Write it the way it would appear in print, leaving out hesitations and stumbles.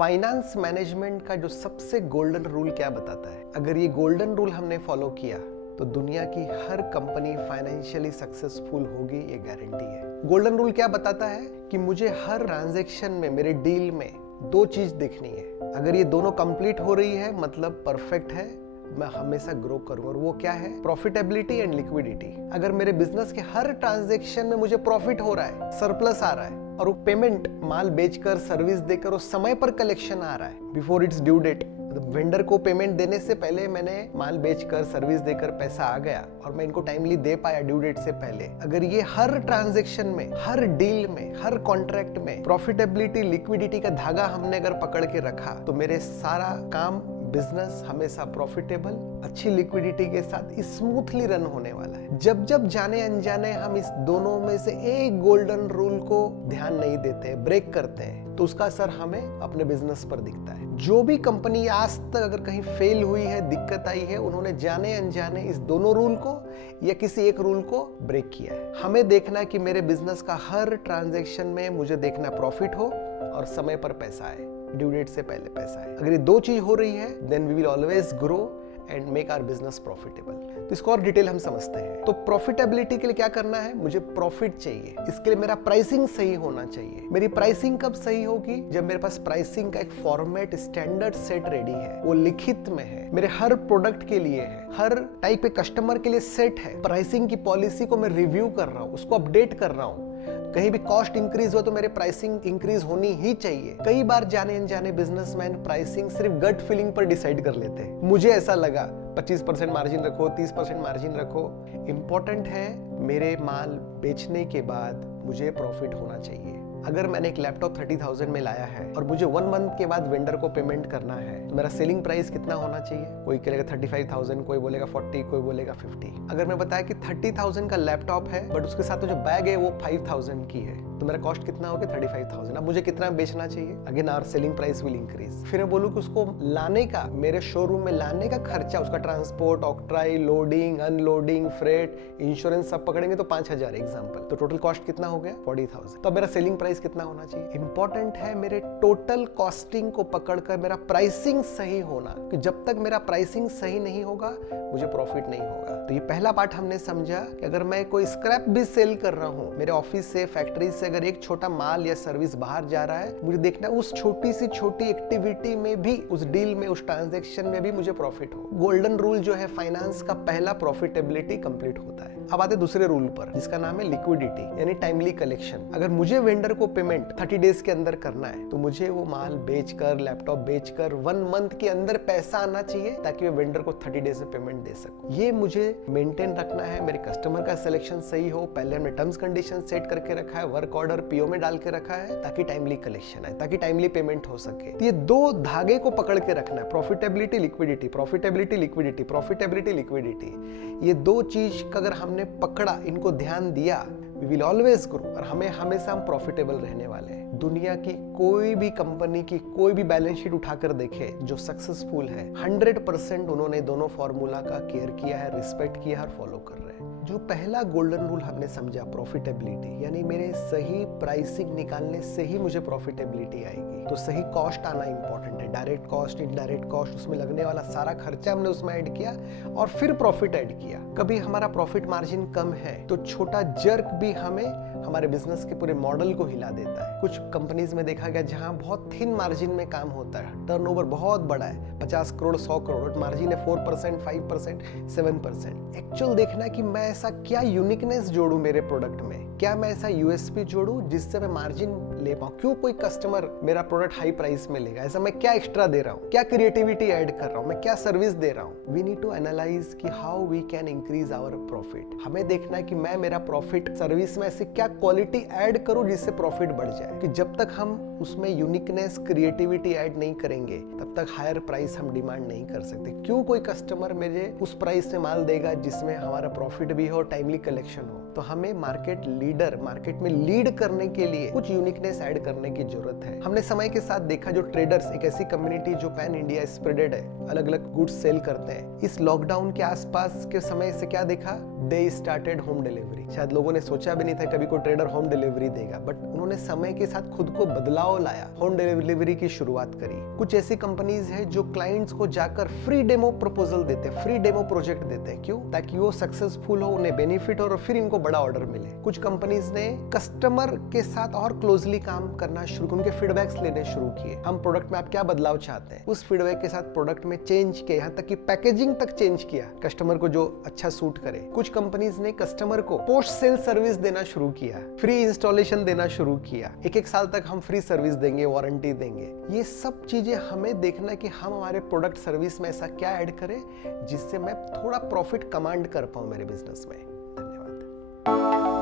Finance management का जो सबसे गोल्डन रूल क्या बताता है, अगर ये गोल्डन रूल हमने फॉलो किया तो दुनिया की हर कंपनी फाइनेंशियली सक्सेसफुल होगी, ये गारंटी है। गोल्डन रूल क्या बताता है कि मुझे हर ट्रांजैक्शन में, मेरे डील में दो चीज देखनी है। अगर ये दोनों कंप्लीट हो रही है मतलब परफेक्ट है, मैं हमेशा ग्रो करूंगा। और वो क्या है? Profitability and liquidity. अगर मेरे बिजनेस के हर ट्रांजैक्शन में मुझे प्रॉफिट हो रहा है, सरप्लस आ रहा है, और वो पेमेंट माल बेचकर, सर्विस देकर, वो समय पर कलेक्शन आ रहा है बिफोर इट्स ड्यू डेट, मतलब वेंडर को पेमेंट देने से पहले मैंने माल बेचकर, सर्विस देकर पैसा आ गया और मैं इनको टाइमली दे पाया ड्यू डेट से पहले। अगर ये हर ट्रांजैक्शन में, हर डील में, हर कॉन्ट्रैक्ट में प्रॉफिटेबिलिटी, लिक्विडिटी का धागा हमने अगर पकड़ के रखा तो मेरे सारा काम, बिजनेस हमेशा प्रॉफिटेबल, अच्छी लिक्विडिटी के साथ स्मूथली रन होने वाला है। जब जब जाने अनजाने हम इस दोनों में से एक गोल्डन रूल को ध्यान नहीं देते, ब्रेक करते हैं, तो उसका असर हमें अपने बिजनेस पर दिखता है। जो भी कंपनी आज तक अगर कहीं फेल हुई है, दिक्कत आई है, उन्होंने जाने अनजाने इस दोनों रूल को या किसी एक रूल को ब्रेक किया है। हमें देखना है कि मेरे बिजनेस का हर ट्रांजैक्शन में मुझे देखना प्रॉफिट हो और समय पर पैसा आए, ड्यू डेट से पहले पैसा है। अगर ये दो चीज हो रही है then we will always grow and make our business profitable. तो इसको और डिटेल हम समझते हैं। तो प्रॉफिटेबिलिटी के लिए क्या करना है? मुझे प्रॉफिट चाहिए, इसके लिए मेरा प्राइसिंग सही होना चाहिए। मेरी प्राइसिंग कब सही होगी? जब मेरे पास प्राइसिंग का एक फॉर्मेट, स्टैंडर्ड सेट रेडी है, वो लिखित में है, मेरे हर प्रोडक्ट के लिए है, हर टाइप के कस्टमर के लिए सेट है। प्राइसिंग की पॉलिसी को मैं रिव्यू कर रहा हूँ, उसको अपडेट कर रहा हूँ। कहीं भी कॉस्ट इंक्रीज हो तो मेरे प्राइसिंग इंक्रीज होनी ही चाहिए। कई बार जाने अनजाने बिजनेसमैन प्राइसिंग सिर्फ गट फीलिंग पर डिसाइड कर लेते हैं। मुझे ऐसा लगा 25% मार्जिन रखो, 30% मार्जिन रखो। इंपॉर्टेंट है मेरे माल बेचने के बाद मुझे प्रॉफिट होना चाहिए। अगर मैंने एक लैपटॉप 30,000 में लाया है और मुझे 1 मंथ के बाद वेंडर को पेमेंट करना है, तो मेरा सेलिंग प्राइस कितना होना चाहिए? कोई कहेगा 35,000, कोई बोलेगा 40, कोई बोलेगा 50। अगर मैं बताया कि 30,000 का लैपटॉप है बट उसके साथ जो बैग है वो 5,000 की है, तो मेरा कॉस्ट कितना हो गया? 35,000। अब मुझे कितना बेचना चाहिए? Again our selling price will increase. फिर मैं बोलूँ कि उसको लाने का, मेरे शोरूम में लाने का खर्चा, उसका transport, octroi, loading, unloading, freight, insurance सब पकड़ेंगे तो 5,000 एग्जाम्पल, तो टोटल कॉस्ट कितना हो गया? 40,000। तो मेरा सेलिंग प्राइस कितना होना चाहिए? इंपॉर्टेंट है मेरे टोटल कॉस्टिंग को पकड़कर मेरा प्राइसिंग सही होना, कि जब तक मेरा प्राइसिंग सही नहीं होगा मुझे प्रॉफिट नहीं होगा। तो ये पहला पार्ट हमने समझा कि अगर मैं कोई स्क्रैप भी सेल कर रहा हूँ, मेरे ऑफिस से, फैक्ट्री से अगर एक छोटा माल या सर्विस बाहर जा रहा है, मुझे देखना उस छोटी सी छोटी एक्टिविटी में भी, उस डील में, उस ट्रांजैक्शन में भी मुझे प्रॉफिट हो। गोल्डन रूल जो है फाइनेंस का पहला, प्रॉफिटेबिलिटी कंप्लीट होता है। अब आते दूसरे रूल पर, जिसका नाम है लिक्विडिटी यानी टाइमली कलेक्शन। अगर मुझे वेंडर को पेमेंट 30 डेज के अंदर करना है तो मुझे वो माल बेचकर, लैपटॉप बेचकर 1 मंथ के अंदर पैसा आना चाहिए ताकि मैं वेंडर को 30 डेज में पेमेंट दे सकूं। ये मुझे मेंटेन रखना है। मेरे कस्टमर का सिलेक्शन सही हो, पहले हमने टर्म्स कंडीशन सेट करके रखा है, वर्क ऑर्डर पीओ में डाल के रखा है ताकि टाइमली कलेक्शन आए, ताकि टाइमली पेमेंट हो सके। तो ये दो धागे को पकड़ के रखना है, profitability, liquidity, profitability, liquidity, profitability, liquidity. ये दो चीज का अगर हमने पकड़ा, इनको ध्यान दिया, we will always grow, और हमें हमेशा हम प्रॉफिटेबल रहने वाले हैं। दुनिया की कोई भी कंपनी की कोई भी बैलेंस शीट उठाकर देखे जो सक्सेसफुल है, 100% उन्होंने दोनों फॉर्मूला का केयर किया है, रिस्पेक्ट किया है और फॉलो कर रहे हैं। जो पहला गोल्डन रूल हमने समझा, प्रॉफिटेबिलिटी, यानी मेरे सही प्राइसिंग निकालने से ही मुझे प्रॉफिटेबिलिटी आएगी। तो सही कॉस्ट आना इंपॉर्टेंट है, डायरेक्ट कॉस्ट, इनडायरेक्ट कॉस्ट, उसमें लगने वाला सारा खर्चा हमने उसमें ऐड किया और फिर प्रॉफिट ऐड किया। कभी हमारा प्रॉफिट मार्जिन कम है तो छोटा जर्क भी हमें हमारे बिजनेस के पूरे मॉडल को हिला देता है। कुछ कंपनीज में देखा गया जहां बहुत थिन मार्जिन में काम होता है, टर्नओवर बहुत बड़ा है, 50 करोड़, 100 करोड़, मार्जिन है 4%, 5%, 7%। एक्चुअल देखना है कि मैं ऐसा क्या यूनिकनेस जोड़ूं मेरे प्रोडक्ट में, क्या मैं ऐसा यूएसपी जोड़ूं जिससे मैं मार्जिन ले पाऊं। क्यों कोई कस्टमर मेरा प्रोडक्ट हाई प्राइस में लेगा? ऐसा मैं क्या एक्स्ट्रा दे रहा हूं, क्या क्रिएटिविटी ऐड कर रहा हूं, मैं क्या सर्विस दे रहा हूं। वी नीड टू एनालाइज कि how we can increase our profit. हमें देखना है कि मैं मेरा प्रॉफिट सर्विस में ऐसे क्या क्वालिटी ऐड करूं जिससे प्रॉफिट बढ़ जाए। कि जब तक हम उसमें यूनिकनेस, क्रिएटिविटी ऐड नहीं करेंगे तब तक हायर प्राइस हम डिमांड नहीं कर सकते। क्यों कोई कस्टमर मुझे उस प्राइस से माल देगा जिसमें हमारा प्रॉफिट भी हो, टाइमली कलेक्शन हो। तो हमें मार्केट लीडर, मार्केट में लीड करने के लिए कुछ यूनिकनेस ऐड करने की जरूरत है। हमने समय के साथ देखा जो ट्रेडर्स, एक ऐसी कम्युनिटी जो पैन इंडिया स्प्रेडेड है, अलग अलग गुड्स सेल करते हैं। इस लॉकडाउन के आसपास के समय से क्या देखा? They started home delivery. शायद लोगों ने सोचा भी नहीं था कभी कोई ट्रेडर होम डिलीवरी देगा, बट उन्होंने समय के साथ खुद को बदलाव लाया, होम डिलीवरी की शुरुआत करी। कुछ ऐसी कंपनीज है जो क्लाइंट्स को जाकर फ्री डेमो प्रपोजल देते हैं, फ्री डेमो प्रोजेक्ट देते हैं। क्यों? ताकि वो सक्सेसफुल हो, उन्हें बेनिफिट हो और फिर इनको बड़ा ऑर्डर मिले। कुछ कंपनीज ने कस्टमर के साथ और क्लोजली काम करना शुरू किया, उनके फीडबैक्स लेने शुरू किए। हम प्रोडक्ट में आप क्या बदलाव चाहते हैं, उस फीडबैक के साथ प्रोडक्ट में चेंज किया, यहाँ तक कि पैकेजिंग तक चेंज किया कस्टमर को जो अच्छा सूट करे। कुछ कंपनीज ने कस्टमर को पोस्ट सेल सर्विस देना शुरू किया, फ्री इंस्टॉलेशन देना शुरू किया, एक साल तक हम फ्री सर्विस देंगे, वारंटी देंगे। ये सब चीजें हमें देखना कि हम हमारे प्रोडक्ट सर्विस में ऐसा क्या ऐड करें जिससे मैं थोड़ा प्रॉफिट कमांड कर पाऊं मेरे बिजनेस में। धन्यवाद।